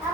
到。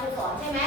ครูสอนใช่ไหม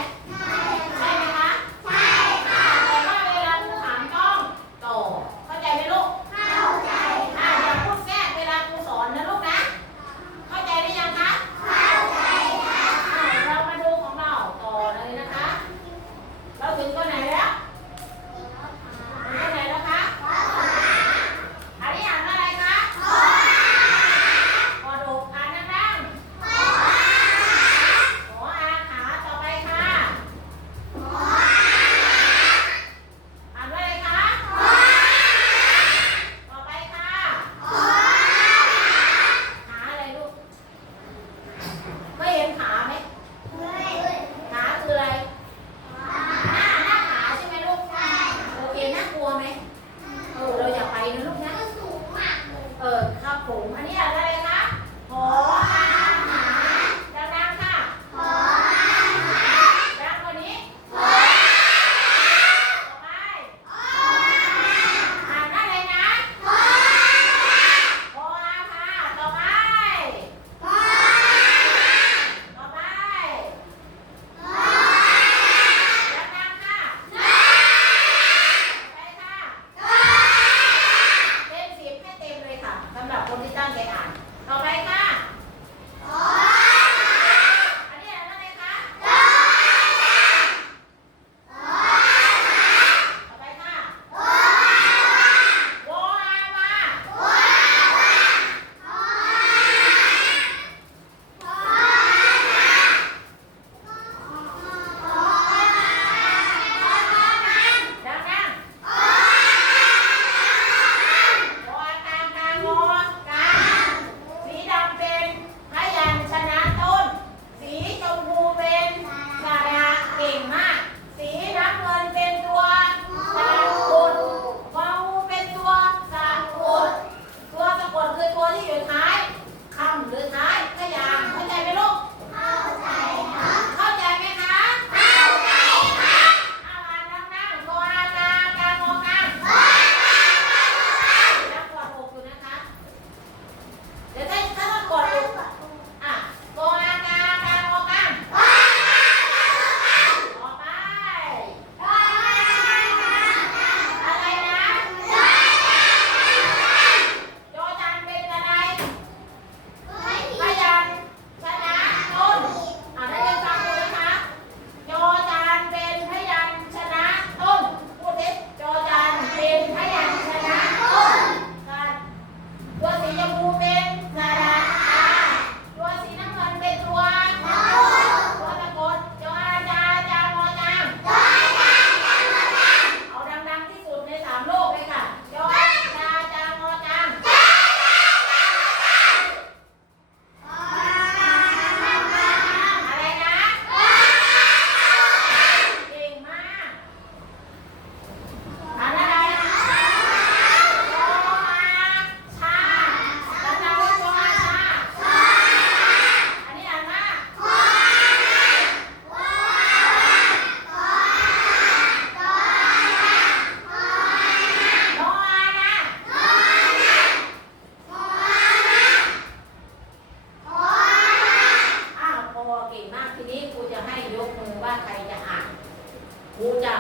ครูจะ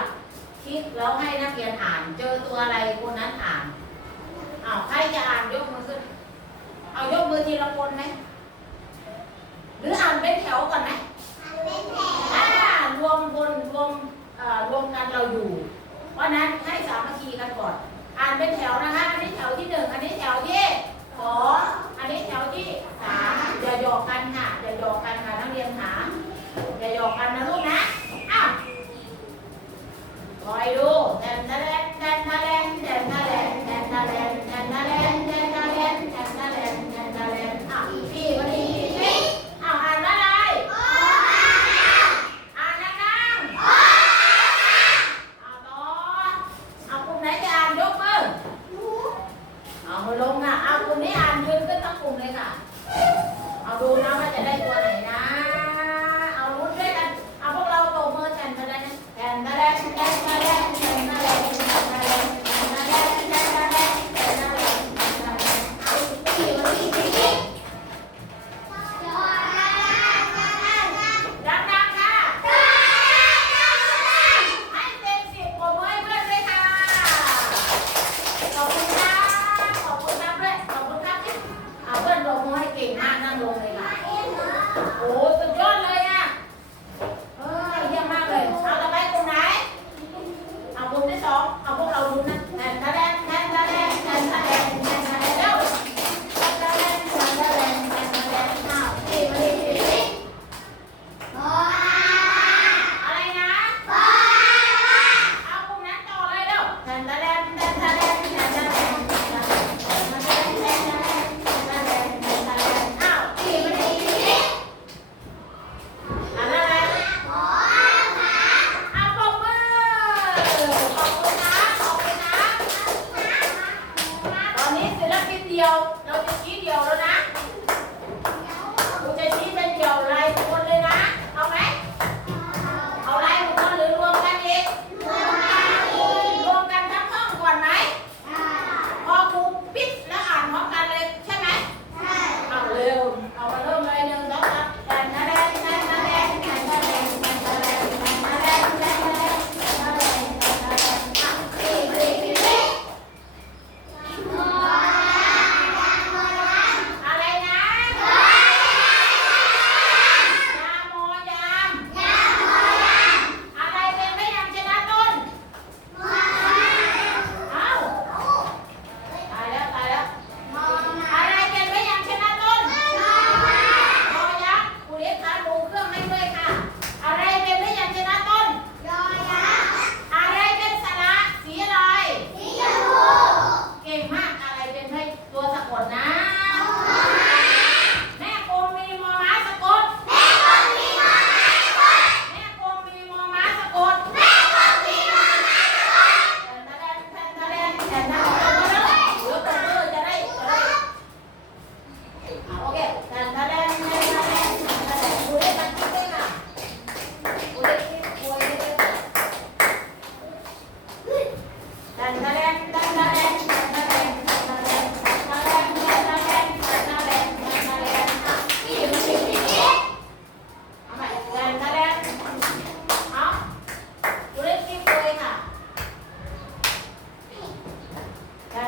คิดแล้วให้นักเรียนอ่าน เจอตัวอะไรคนนั้นอ่านเอาใครจะอ่านยกมือขึ้น เอายกมือทีละคนไหมหรืออ่านเป็นแถวก่อนไหมอ่านเป็นแถวอ่ารวมบนรวมรวมกันเราอยู่ เพราะนั้นให้สามัคคีกันก่อน อ่านเป็นแถวนะคะ อันนี้แถวที่หนึ่งอันนี้แถวที่สองอันนี้แถวที่สามอย่าหยอกกันค่ะอย่าหยอกกันค่ะนักเรียนถามอย่าหยอกกันนะลูกนะ คอยดูใน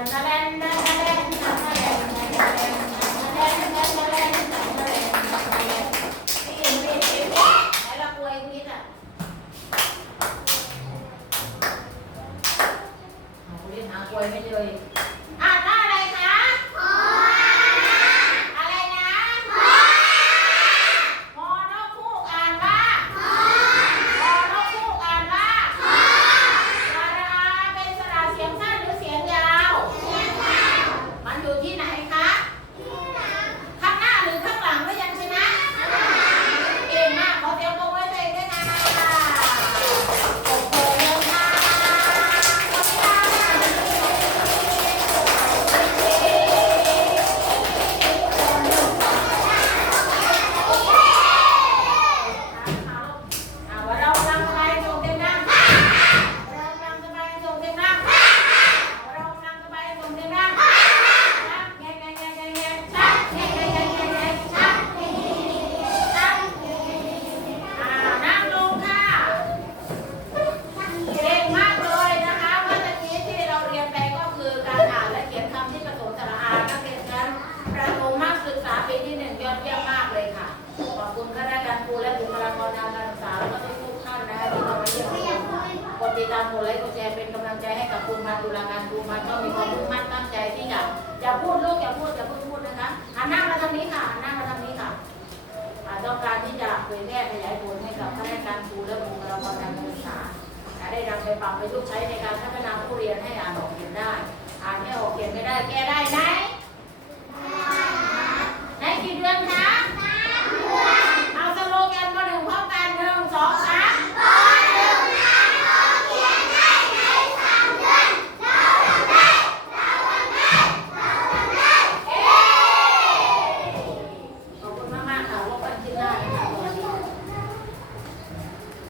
Bella, bella. ได้นำไปปรับไปทุกใช้ในการพัฒนาผู้เรียนให้อ่านออกเขียนได้ อ่านไม่ออกเขียนไม่ได้แก้ได้ไหม